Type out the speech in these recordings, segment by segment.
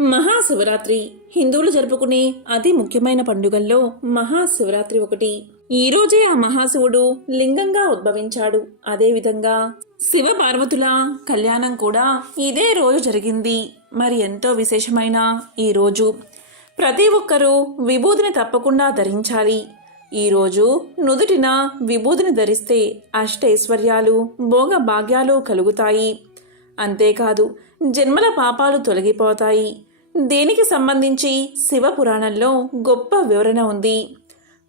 మహాశివరాత్రి. హిందువులు జరుపుకునే అతి ముఖ్యమైన పండుగల్లో మహాశివరాత్రి ఒకటి. ఈ రోజే ఆ మహాశివుడు లింగంగా ఉద్భవించాడు. అదేవిధంగా శివ పార్వతుల కళ్యాణం కూడా ఇదే రోజు జరిగింది. మరి ఎంతో విశేషమైన ఈ రోజు? ప్రతి ఒక్కరూ విభూతిని తప్పకుండా ధరించాలి. ఈరోజు నుదుటిన విభూతిని ధరిస్తే అష్టైశ్వర్యాలు భోగ భాగ్యాలు కలుగుతాయి. అంతేకాదు జన్మల పాపాలు తొలగిపోతాయి. దీనికి సంబంధించి శివ పురాణంలో గొప్ప వివరణ ఉంది.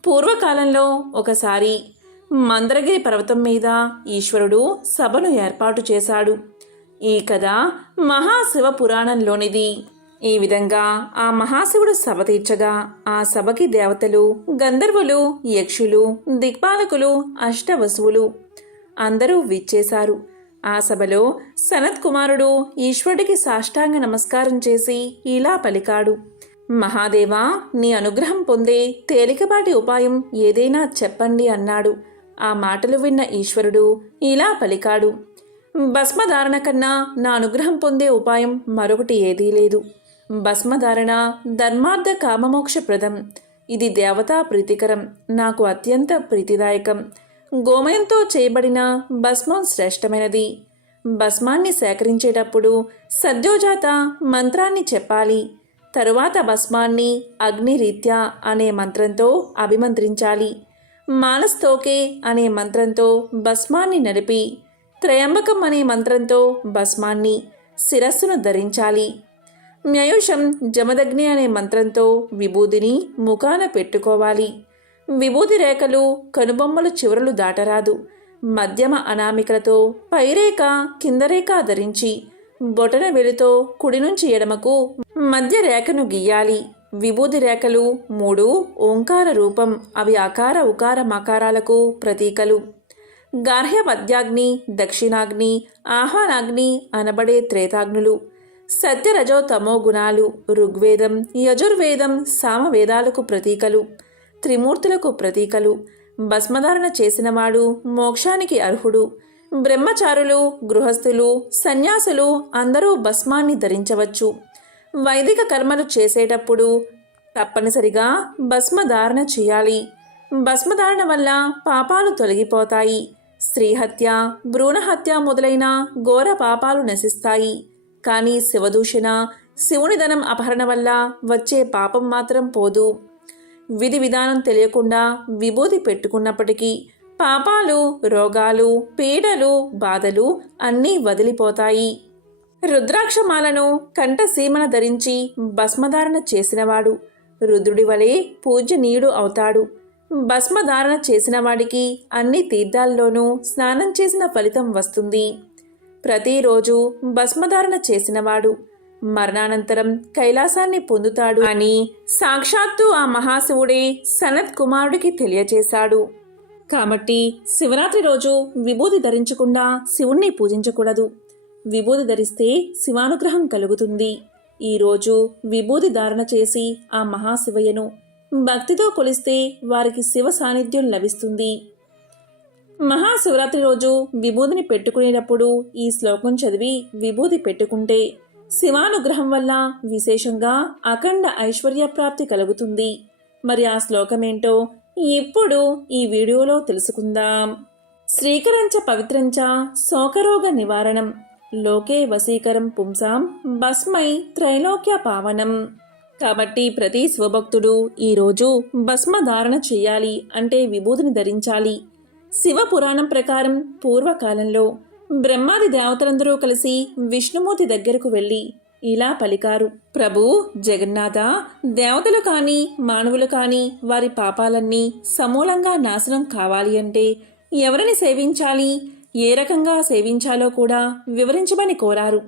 పూర్వకాలంలో ఒకసారి మందరగిరి పర్వతం మీద ఈశ్వరుడు సభను ఏర్పాటు చేశాడు. ఈ కథ మహాశివ పురాణంలోనిది ఈ విధంగా ఆ మహాశివుడు సభ తీర్చగా ఆ సభకి దేవతలు గంధర్వులు యక్షులు దిక్పాలకులు అష్టవసువులు అందరూ విచ్చేశారు. ఆ సభలో సనత్ కుమారుడు ఈశ్వరుడికి సాష్టాంగ నమస్కారం చేసి ఇలా పలికాడు. మహాదేవా నీ అనుగ్రహం పొందే తేలికపాటి ఉపాయం ఏదైనా చెప్పండి అన్నాడు. ఆ మాటలు విన్న ఈశ్వరుడు ఇలా పలికాడు. భస్మధారణ కన్నా నా అనుగ్రహం పొందే ఉపాయం మరొకటి ఏదీ లేదు. భస్మధారణ ధర్మార్థ కామమోక్షప్రదం ఇది దేవతా ప్రీతికరం. నాకు అత్యంత ప్రీతిదాయకం. గోమయంతో చేయబడిన భస్మం శ్రేష్టమైనది. భస్మాన్ని సేకరించేటప్పుడు సద్యోజాత మంత్రాన్ని చెప్పాలి. తరువాత భస్మాన్ని అగ్నిరీత్యా అనే మంత్రంతో అభిమంత్రించాలి. మానస్తోకే అనే మంత్రంతో భస్మాన్ని నడిపి త్రయంబకం అనే మంత్రంతో భస్మాన్ని శిరస్సును ధరించాలి. న్యయుషం జమదగ్ని అనే మంత్రంతో విభూదిని ముఖాన పెట్టుకోవాలి. విభూది రేఖలు కనుబొమ్మలు చివరలు దాటరాదు. మధ్యమ అనామికలతో పైరేఖ కింద రేఖ ధరించి బొటన వెలుతో కుడి నుంచి ఎడమకు మధ్య రేఖను గీయాలి. విభూది రేఖలు మూడు ఓంకార రూపం అవి అకార ఉకార మకారాలకు ప్రతీకలు. గార్హ్యపద్యాగ్ని దక్షిణాగ్ని ఆహ్వానాగ్ని అనబడే త్రేతాగ్నులు. సత్యరజో తమో గుణాలు ఋగ్వేదం యజుర్వేదం సామవేదాలకు ప్రతీకలు. త్రిమూర్తులకు ప్రతీకలు. భస్మధారణ చేసినవాడు మోక్షానికి అర్హుడు. బ్రహ్మచారులు గృహస్థులు సన్యాసులు అందరూ భస్మాన్ని ధరించవచ్చు. వైదిక కర్మలు చేసేటప్పుడు తప్పనిసరిగా భస్మధారణ చేయాలి. భస్మధారణ వల్ల పాపాలు తొలగిపోతాయి. స్త్రీహత్య భ్రూణహత్య మొదలైన ఘోర పాపాలు నశిస్తాయి. కానీ శివదూషణ శివుని ధనం అపహరణ వల్ల వచ్చే పాపం మాత్రం పోదు. విధి విధానం తెలియకుండా విభూతి పెట్టుకున్నప్పటికీ పాపాలు రోగాలు పీడలు బాధలు అన్నీ వదిలిపోతాయి. రుద్రాక్షమాలను కంఠసీమన ధరించి భస్మధారణ చేసినవాడు రుద్రుడి వలె పూజనీయుడు అవుతాడు. భస్మధారణ చేసిన వాడికి అన్ని తీర్థాల్లోనూ స్నానం చేసిన ఫలితం వస్తుంది. ప్రతిరోజు భస్మధారణ చేసినవాడు మరణానంతరం కైలాసాన్ని పొందుతాడు అని సాక్షాత్తు ఆ మహాశివుడే సనత్ కుమారుడికి తెలియచేశాడు. కాబట్టి శివరాత్రి రోజు విభూతి ధరించకుండా శివుణ్ణి పూజించకూడదు. విభూతి ధరిస్తే శివానుగ్రహం కలుగుతుంది. ఈరోజు విభూతి ధారణ చేసి ఆ మహాశివయ్యను భక్తితో కొలిస్తే వారికి శివ సాన్నిధ్యం లభిస్తుంది. మహాశివరాత్రి రోజు విభూతిని పెట్టుకునేటప్పుడు ఈ శ్లోకం చదివి విభూతి పెట్టుకుంటే శివానుగ్రహం వల్ల విశేషంగా అఖండ ఐశ్వర్య ప్రాప్తి కలుగుతుంది. మరి ఆ శ్లోకమేంటో ఇప్పుడు ఈ వీడియోలో తెలుసుకుందాం. శ్రీకరంచ పవిత్రంచ శోకరోగ నివారణం. లోకే వశీకరం పుంసాం భస్మై త్రైలోక్య పావనం. కాబట్టి ప్రతి శివభక్తుడు ఈరోజు భస్మ ధారణ చేయాలి అంటే విభూతిని ధరించాలి. శివ పురాణం ప్రకారం పూర్వకాలంలో బ్రహ్మాది దేవతలందరూ కలిసి విష్ణుమూర్తి దగ్గరకు వెళ్ళి ఇలా పలికారు. ప్రభు జగన్నాథ దేవతలు కానీ మానవులు కానీ వారి పాపాలన్నీ సమూలంగా నాశనం కావాలి అంటే ఎవరిని సేవించాలి? ఏ రకంగా సేవించాలో కూడా వివరించమని కోరారు.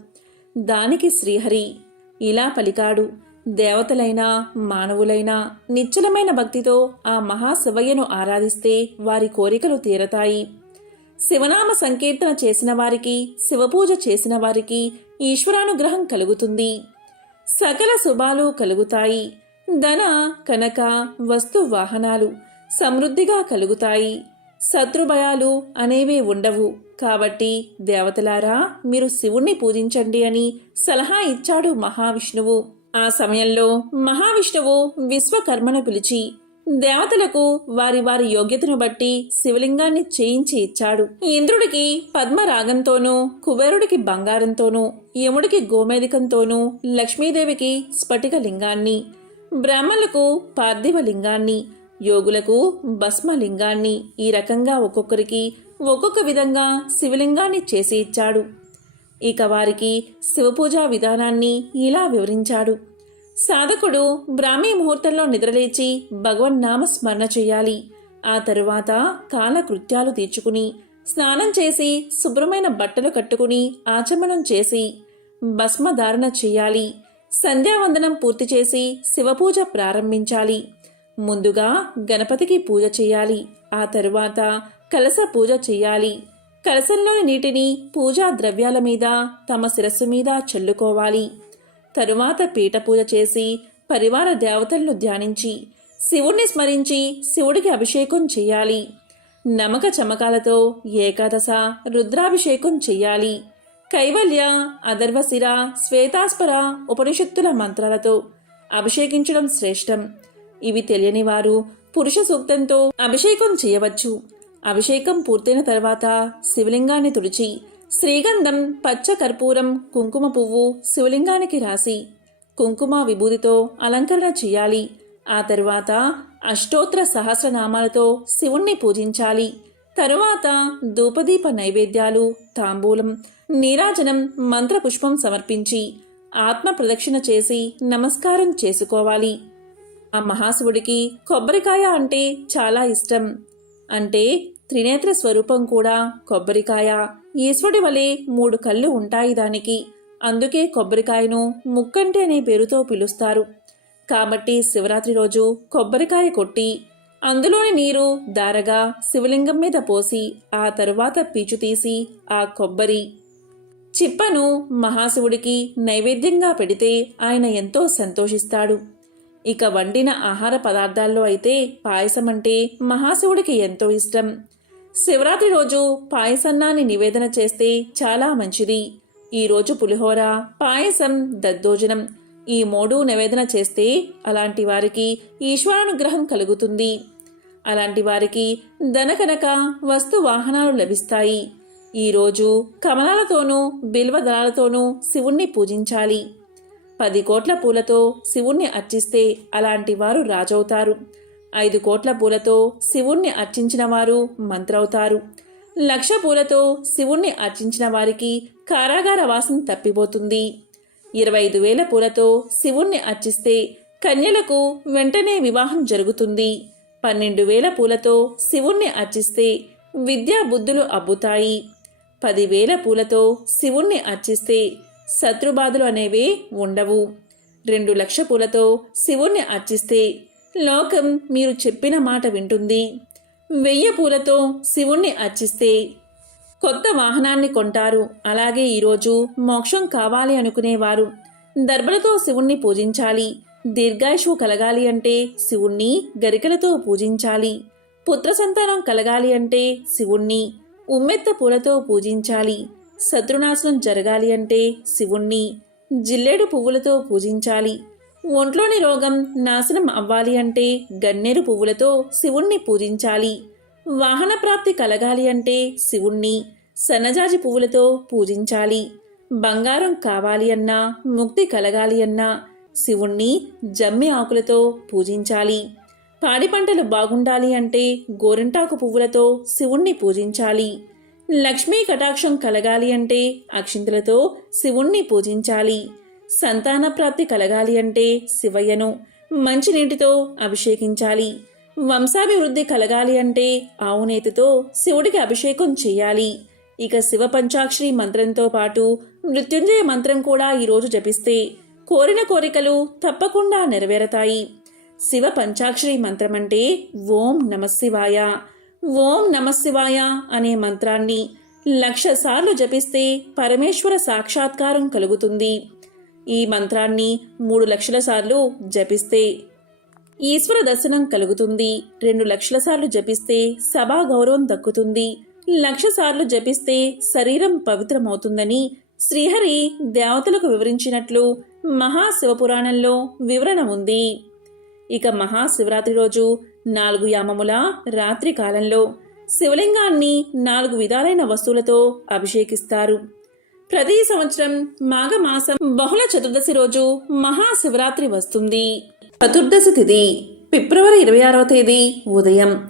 దానికి శ్రీహరి ఇలా పలికాడు. దేవతలైనా మానవులైనా నిశ్చలమైన భక్తితో ఆ మహాశివయ్యను ఆరాధిస్తే వారి కోరికలు తీరతాయి. శివనామ సంకీర్తన చేసిన వారికి శివపూజ చేసిన వారికి ఈశ్వరానుగ్రహం కలుగుతుంది. సకల శుభాలు కలుగుతాయి. ధన కనక వస్తు వాహనాలు సమృద్ధిగా కలుగుతాయి. శత్రుభయాలు అనేవే ఉండవు. కాబట్టి దేవతలారా మీరు శివుణ్ణి పూజించండి అని సలహా ఇచ్చాడు మహావిష్ణువు. ఆ సమయంలో మహావిష్ణువు విశ్వకర్మను పిలిచి దేవతలకు వారి వారి యోగ్యతను బట్టి శివలింగాన్ని చేయించి ఇచ్చాడు. ఇంద్రుడికి పద్మరాగంతోనూ కుబేరుడికి బంగారంతోనూ యముడికి గోమేధికంతోనూ లక్ష్మీదేవికి స్ఫటిక లింగాన్ని బ్రాహ్మణులకు పార్థివ లింగాన్ని యోగులకు భస్మలింగాన్ని ఈ రకంగా ఒక్కొక్కరికి ఒక్కొక్క విధంగా శివలింగాన్ని చేసి ఇచ్చాడు. ఇక వారికి శివపూజా విధానాన్ని ఇలా వివరించాడు. సాధకుడు బ్రాహ్మీ ముహూర్తంలో నిద్రలేచి భగవన్ స్మరణ చేయాలి. ఆ తరువాత కాలకృత్యాలు తీర్చుకుని స్నానం చేసి శుభ్రమైన బట్టలు కట్టుకుని ఆచమనం చేసి భస్మధారణ చేయాలి. సంధ్యావందనం పూర్తి చేసి శివపూజ ప్రారంభించాలి. ముందుగా గణపతికి పూజ చేయాలి. ఆ తరువాత కలస పూజ చేయాలి. కలసంలోని నీటిని పూజా ద్రవ్యాల మీద తమ శిరస్సు మీద చల్లుకోవాలి. తరువాత పీఠపూజ చేసి పరివార దేవతలను ధ్యానించి శివుణ్ణి స్మరించి శివుడికి అభిషేకం చేయాలి. నమక చమకాలతో ఏకాదశ రుద్రాభిషేకం చెయ్యాలి కైవల్య అధర్వశిర శ్వేతాస్పర ఉపనిషత్తుల మంత్రాలతో అభిషేకించడం శ్రేష్టం. ఇవి తెలియని వారు పురుష సూక్తంతో అభిషేకం చేయవచ్చు. అభిషేకం పూర్తయిన తర్వాత శివలింగాన్ని తుడిచి శ్రీగంధం పచ్చ కర్పూరం కుంకుమ పువ్వు శివలింగానికి రాసి కుంకుమ విభూతితో అలంకరణ చేయాలి. ఆ తరువాత అష్టోత్తర సహస్రనామాలతో శివుణ్ణి పూజించాలి. తరువాత ధూపదీప నైవేద్యాలు తాంబూలం నీరాజనం మంత్రపుష్పం సమర్పించి ఆత్మ ప్రదక్షిణ చేసి నమస్కారం చేసుకోవాలి. ఆ మహాశివుడికి కొబ్బరికాయ అంటే చాలా ఇష్టం. అంటే త్రినేత్ర స్వరూపం కూడా కొబ్బరికాయ. ఈశ్వరుడి వలె మూడు కళ్ళు ఉంటాయి దానికి. అందుకే కొబ్బరికాయను ముక్కంటి అనే పేరుతో పిలుస్తారు. కాబట్టి శివరాత్రి రోజు కొబ్బరికాయ కొట్టి అందులోని నీరు దారగా శివలింగం మీద పోసి ఆ తరువాత పీచు తీసి ఆ కొబ్బరి చిప్పను మహాశివుడికి నైవేద్యంగా పెడితే ఆయన ఎంతో సంతోషిస్తాడు. ఇక వండిన ఆహార పదార్థాల్లో అయితే పాయసం అంటే మహాశివుడికి ఎంతో ఇష్టం. శివరాత్రి రోజు పాయసన్నాన్ని నివేదన చేస్తే చాలా మంచిది. ఈరోజు పులిహోర పాయసం దద్దోజనం ఈ మూడు నివేదన చేస్తే అలాంటి వారికి ఈశ్వరానుగ్రహం కలుగుతుంది. అలాంటి వారికి ధనకనక వస్తు వాహనాలు లభిస్తాయి. ఈరోజు కమలాలతోనూ బిల్వదళాలతోనూ శివుణ్ణి పూజించాలి. పది కోట్ల పూలతో శివుణ్ణి అర్చిస్తే అలాంటి వారు రాజవుతారు. ఐదు కోట్ల పూలతో శివుణ్ణి అర్చించిన వారు మంత్రవుతారు. లక్ష పూలతో శివుణ్ణి అర్చించిన వారికి కారాగార వాసం తప్పిపోతుంది. ఇరవై ఐదు వేల పూలతో శివుణ్ణి అర్చిస్తే కన్యలకు వెంటనే వివాహం జరుగుతుంది. పన్నెండు వేల పూలతో శివుణ్ణి అర్చిస్తే విద్యా బుద్ధులు అబ్బుతాయి. పదివేల పూలతో శివుణ్ణి అర్చిస్తే శత్రుబాధలు అనేవే ఉండవు. రెండు లక్ష పూలతో శివుణ్ణి అర్చిస్తే లోకం మీరు చెప్పిన మాట వింటుంది. వెయ్య పూలతో శివుణ్ణి అర్చిస్తే కొత్త వాహనాన్ని కొంటారు. అలాగే ఈరోజు మోక్షం కావాలి అనుకునేవారు. దర్భలతో శివుణ్ణి పూజించాలి. దీర్ఘాయుషు కలగాలి అంటే శివుణ్ణి గరికలతో పూజించాలి. పుత్ర సంతానం కలగాలి అంటే శివుణ్ణి ఉమ్మెత్త పూలతో పూజించాలి. శత్రునాశనం జరగాలి అంటే శివుణ్ణి జిల్లేడు పువ్వులతో పూజించాలి. ఒంట్లోని రోగం నాశనం అవ్వాలి అంటే గన్నేరు పువ్వులతో శివుణ్ణి పూజించాలి. వాహన ప్రాప్తి కలగాలి అంటే శివుణ్ణి సన్నజాజి పువ్వులతో పూజించాలి. బంగారం కావాలి అన్నా ముక్తి కలగాలి అన్నా శివుణ్ణి జమ్మి ఆకులతో పూజించాలి. పాడి పంటలు బాగుండాలి అంటే గోరింటాకు పువ్వులతో శివుణ్ణి పూజించాలి. లక్ష్మీ కటాక్షం కలగాలి అంటే అక్షింతలతో శివుణ్ణి పూజించాలి. సంతాన ప్రాప్తి కలగాలి అంటే శివయ్యను మంచినీటితో అభిషేకించాలి. వంశాభివృద్ధి కలగాలి అంటే ఆవునేతితో శివుడికి అభిషేకం చేయాలి. ఇక శివ పంచాక్షరి మంత్రంతో పాటు మృత్యుంజయ మంత్రం కూడా ఈరోజు జపిస్తే కోరిన కోరికలు తప్పకుండా నెరవేరతాయి. శివ పంచాక్షరి మంత్రమంటే ఓం నమశివాయ ఓం నమశివాయ అనే మంత్రాన్ని లక్ష సార్లు జపిస్తే పరమేశ్వర సాక్షాత్కారం కలుగుతుంది. ఈ మంత్రాన్ని మూడు లక్షల సార్లు జపిస్తే ఈశ్వర దర్శనం కలుగుతుంది. రెండు లక్షల సార్లు జపిస్తే సభా గౌరవం దక్కుతుంది. లక్ష సార్లు జపిస్తే శరీరం పవిత్రమవుతుందని శ్రీహరి దేవతలకు వివరించినట్లు మహాశివపురాణంలో వివరణ ఉంది. ఇక మహాశివరాత్రి రోజు నాలుగు యామముల రాత్రి కాలంలో శివలింగాన్ని నాలుగు విధాలైన వస్తువులతో అభిషేకిస్తారు. ప్రతి సంవత్సరం మాఘమాసం బహుళ చతుర్దశి రోజు మహాశివరాత్రి వస్తుంది. చతుర్దశి తిథి ఫిబ్రవరి ఇరవై ఆరవ తేదీ ఉదయం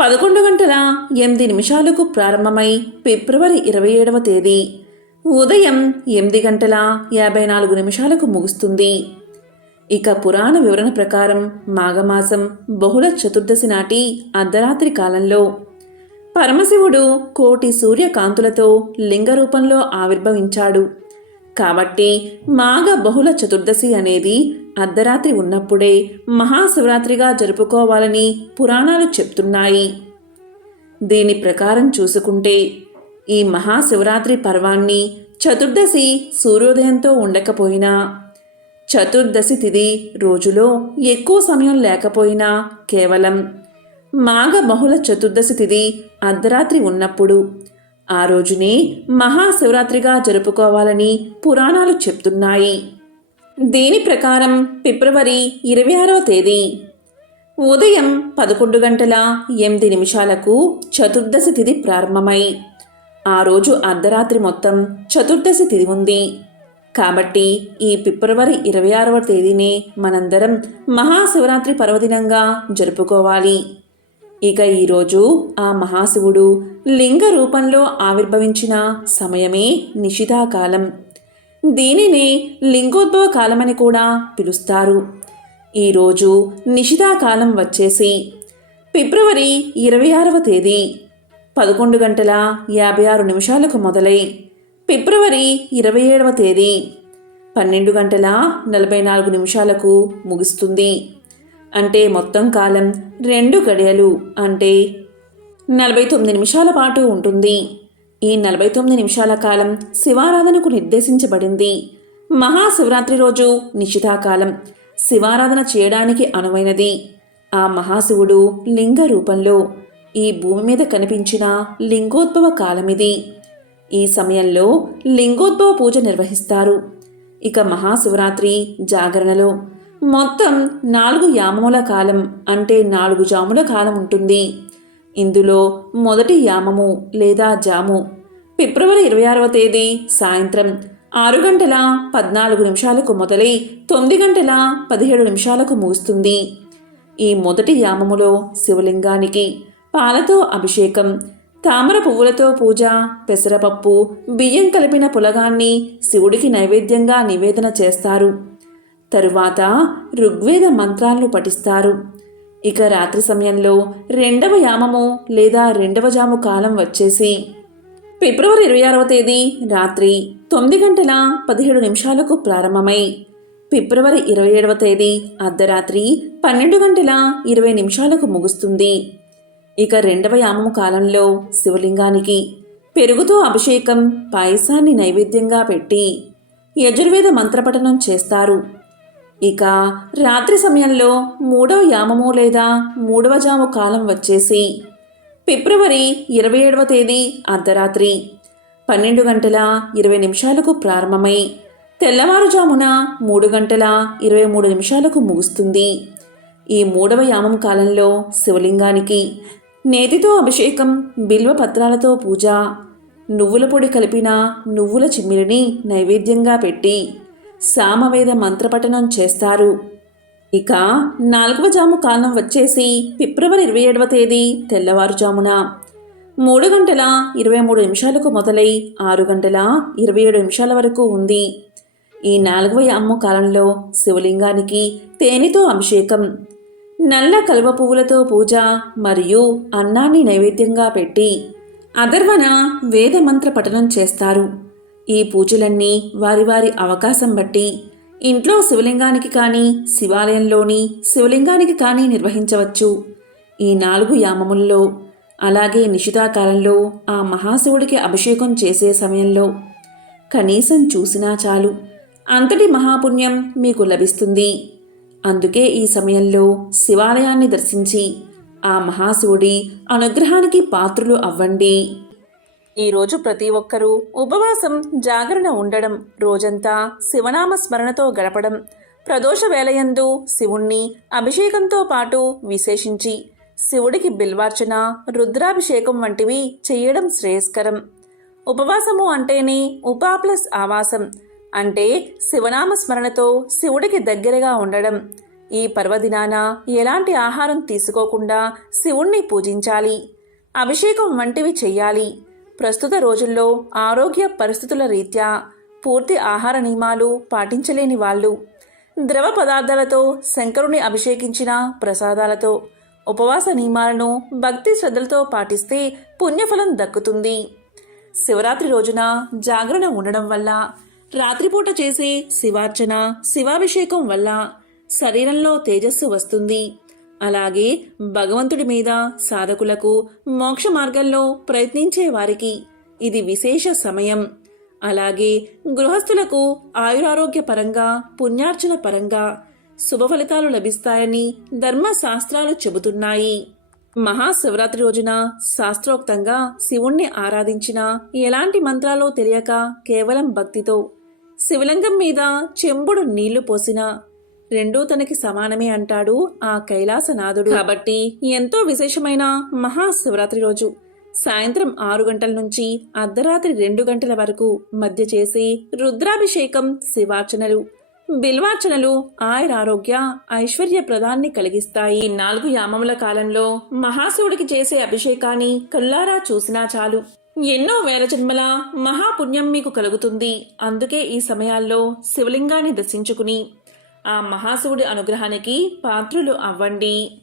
పదకొండు గంటల ఎనిమిది నిమిషాలకు ప్రారంభమై ఫిబ్రవరి ఇరవై ఏడవ తేదీ ఉదయం ఎనిమిది గంటల యాభై నాలుగు నిమిషాలకు ముగుస్తుంది. ఇక పురాణ వివరణ ప్రకారం మాఘమాసం బహుళ చతుర్దశి నాటి అర్ధరాత్రి కాలంలో పరమశివుడు కోటి సూర్యకాంతులతో లింగ రూపంలో ఆవిర్భవించాడు. కాబట్టి మాఘ బహుళ చతుర్దశి అనేది అర్ధరాత్రి ఉన్నప్పుడే మహాశివరాత్రిగా జరుపుకోవాలని పురాణాలు చెప్తున్నాయి. దీని ప్రకారం చూసుకుంటే ఈ మహాశివరాత్రి పర్వాన్ని చతుర్దశి సూర్యోదయంతో ఉండకపోయినా చతుర్దశి తిథి రోజులో ఎక్కువ సమయం లేకపోయినా కేవలం మాఘ బహుళ చతుర్దశి తిథి అర్ధరాత్రి ఉన్నప్పుడు. ఆ రోజునే మహాశివరాత్రిగా జరుపుకోవాలని పురాణాలు చెప్తున్నాయి. దీని ప్రకారం ఫిబ్రవరి ఇరవై ఆరవ తేదీ. ఉదయం పదకొండు గంటల ఎనిమిది నిమిషాలకు చతుర్దశి తిథి ప్రారంభమై ఆ రోజు అర్ధరాత్రి మొత్తం చతుర్దశి తిథి ఉంది. కాబట్టి ఈ ఫిబ్రవరి ఇరవై ఆరవ తేదీనే మనందరం మహాశివరాత్రి పర్వదినంగా జరుపుకోవాలి. ఇక ఈరోజు ఆ మహాశివుడు లింగ రూపంలో ఆవిర్భవించిన సమయమే నిషితాకాలం దీనిని లింగోద్భవ కాలమని కూడా పిలుస్తారు. ఈరోజు నిషితాకాలం వచ్చేసి ఫిబ్రవరి ఇరవై ఆరవ తేదీ పదకొండు గంటల యాభై ఆరు నిమిషాలకు మొదలై ఫిబ్రవరి ఇరవై ఏడవ తేదీ పన్నెండు గంటల నలభై నాలుగు నిమిషాలకు ముగుస్తుంది. అంటే మొత్తం కాలం రెండు గడియలు అంటే నలభై తొమ్మిది నిమిషాల పాటు ఉంటుంది. ఈ నలభై తొమ్మిది నిమిషాల కాలం శివారాధనకు నిర్దేశించబడింది. మహాశివరాత్రి రోజు నిషితాకాలం శివారాధన చేయడానికి అనువైనది. ఆ మహాశివుడు లింగ రూపంలో ఈ భూమి మీద కనిపించిన లింగోద్భవ కాలమిది. ఈ సమయంలో లింగోద్భవ పూజ నిర్వహిస్తారు. ఇక మహాశివరాత్రి జాగరణలో మొత్తం నాలుగు యామముల కాలం అంటే నాలుగు జాముల కాలం ఉంటుంది. ఇందులో మొదటి యామము లేదా జాము ఫిబ్రవరి ఇరవై ఆరవ తేదీ సాయంత్రం ఆరు గంటల పద్నాలుగు నిమిషాలకు మొదలై తొమ్మిది గంటల పదిహేడు నిమిషాలకు ముగుస్తుంది. ఈ మొదటి యామములో శివలింగానికి పాలతో అభిషేకం తామర పువ్వులతో పూజ పెసరపప్పు బియ్యం కలిపిన పులగాన్ని శివుడికి నైవేద్యంగా నివేదన చేస్తారు. తరువాత ఋగ్వేద మంత్రాలను పఠిస్తారు. ఇక రాత్రి సమయంలో రెండవ యామము లేదా రెండవ జాము కాలం వచ్చేసి ఫిబ్రవరి ఇరవై ఆరవ తేదీ రాత్రి తొమ్మిది గంటల పదిహేడు నిమిషాలకు ప్రారంభమై ఫిబ్రవరి ఇరవై ఏడవ తేదీ అర్ధరాత్రి పన్నెండు గంటల ఇరవై నిమిషాలకు ముగుస్తుంది. ఇక రెండవ యామము కాలంలో శివలింగానికి పెరుగుతో అభిషేకం పాయసాన్ని నైవేద్యంగా పెట్టి యజుర్వేద మంత్రపఠనం చేస్తారు. ఇక రాత్రి సమయంలో మూడవ యామము లేదా మూడవ జాము కాలం వచ్చేసి ఫిబ్రవరి ఇరవై ఏడవ తేదీ అర్ధరాత్రి. పన్నెండు గంటల ఇరవై నిమిషాలకు ప్రారంభమై తెల్లవారుజామున మూడు గంటల ఇరవై మూడు నిమిషాలకు ముగుస్తుంది. ఈ మూడవ యామం కాలంలో శివలింగానికి నేతితో అభిషేకం బిల్వ పత్రాలతో పూజ నువ్వుల పొడి కలిపిన నువ్వుల చిమ్మిలిని నైవేద్యంగా పెట్టి సామవేద మంత్రపఠనం చేస్తారు. ఇక నాలుగవ జాము కాలం వచ్చేసి ఫిబ్రవరి ఇరవై ఏడవ తేదీ తెల్లవారుజామున. మూడు గంటల ఇరవై మూడు నిమిషాలకు మొదలై ఆరు గంటల ఇరవై ఏడు నిమిషాల వరకు ఉంది. ఈ నాలుగవ యాము కాలంలో శివలింగానికి తేనెతో అభిషేకం నల్ల కలువ పువ్వులతో పూజ మరియు అన్నాన్ని నైవేద్యంగా పెట్టి అదర్వన వేద మంత్ర పఠనం చేస్తారు. ఈ పూజలన్నీ వారి వారి అవకాశం బట్టి. ఇంట్లో శివలింగానికి కానీ శివాలయంలోని శివలింగానికి కానీ నిర్వహించవచ్చు. ఈ నాలుగు యామముల్లో అలాగే నిషితాకాలంలో ఆ మహాశివుడికి అభిషేకం చేసే సమయంలో కనీసం చూసినా చాలు. అంతటి మహాపుణ్యం మీకు లభిస్తుంది. అందుకే ఈ సమయంలో శివాలయాన్ని దర్శించి ఆ మహాశివుడి అనుగ్రహానికి పాత్రులు అవ్వండి. ఈరోజు ప్రతి ఒక్కరూ ఉపవాసం జాగరణ ఉండడం రోజంతా శివనామ స్మరణతో గడపడం ప్రదోష వేలయందు శివుణ్ణి అభిషేకంతో పాటు విశేషించి శివుడికి బిల్వార్చన రుద్రాభిషేకం వంటివి చేయడం శ్రేయస్కరం. ఉపవాసము అంటేనే ఉపా ప్లస్ ఆవాసం అంటే శివనామ స్మరణతో శివుడికి దగ్గరగా ఉండడం. ఈ పర్వదినాన ఎలాంటి ఆహారం తీసుకోకుండా శివుణ్ణి పూజించాలి అభిషేకం వంటివి చెయ్యాలి ప్రస్తుత రోజుల్లో ఆరోగ్య పరిస్థితుల రీత్యా పూర్తి ఆహార నియమాలు పాటించలేని వాళ్ళు. ద్రవ పదార్థాలతో శంకరుని అభిషేకించిన ప్రసాదాలతో ఉపవాస నియమాలను భక్తి శ్రద్ధలతో పాటిస్తే పుణ్యఫలం దక్కుతుంది. శివరాత్రి రోజున జాగరణ ఉండడం వల్ల రాత్రిపూట చేసే శివార్చన శివాభిషేకం వల్ల శరీరంలో తేజస్సు వస్తుంది. అలాగే భగవంతుడి మీద సాధకులకు మోక్ష మార్గంలో ప్రయత్నించే వారికి ఇది విశేష సమయం. అలాగే గృహస్థులకు ఆయురారోగ్య పరంగా పుణ్యార్చన పరంగా శుభ ఫలితాలు లభిస్తాయని ధర్మశాస్త్రాలు చెబుతున్నాయి. మహాశివరాత్రి రోజున శాస్త్రోక్తంగా శివుణ్ణి ఆరాధించిన ఎలాంటి మంత్రాలో తెలియక కేవలం భక్తితో శివలింగం మీద చెంబుడు నీళ్ళు పోసినా రెండూ తనకి సమానమే అంటాడు ఆ కైలాసనాథుడు. కాబట్టి ఎంతో విశేషమైన మహాశివరాత్రి రోజు. సాయంత్రం ఆరు గంటల నుంచి అర్ధరాత్రి రెండు గంటల వరకు మధ్య చేసి రుద్రాభిషేకం శివార్చనలు. బిల్వార్చనలు ఆయురారోగ్య ఐశ్వర్య ప్రదాన్ని కలిగిస్తాయి. నాలుగు యామముల కాలంలో మహాశివుడికి చేసే అభిషేకాన్ని కల్లారా చూసినా చాలు. ఎన్నో వేల జన్మల మహాపుణ్యం మీకు కలుగుతుంది. అందుకే ఈ సమయాల్లో శివలింగాన్ని దర్శించుకుని ఆ మహాశివుడి అనుగ్రహానికి పాత్రులు అవ్వండి.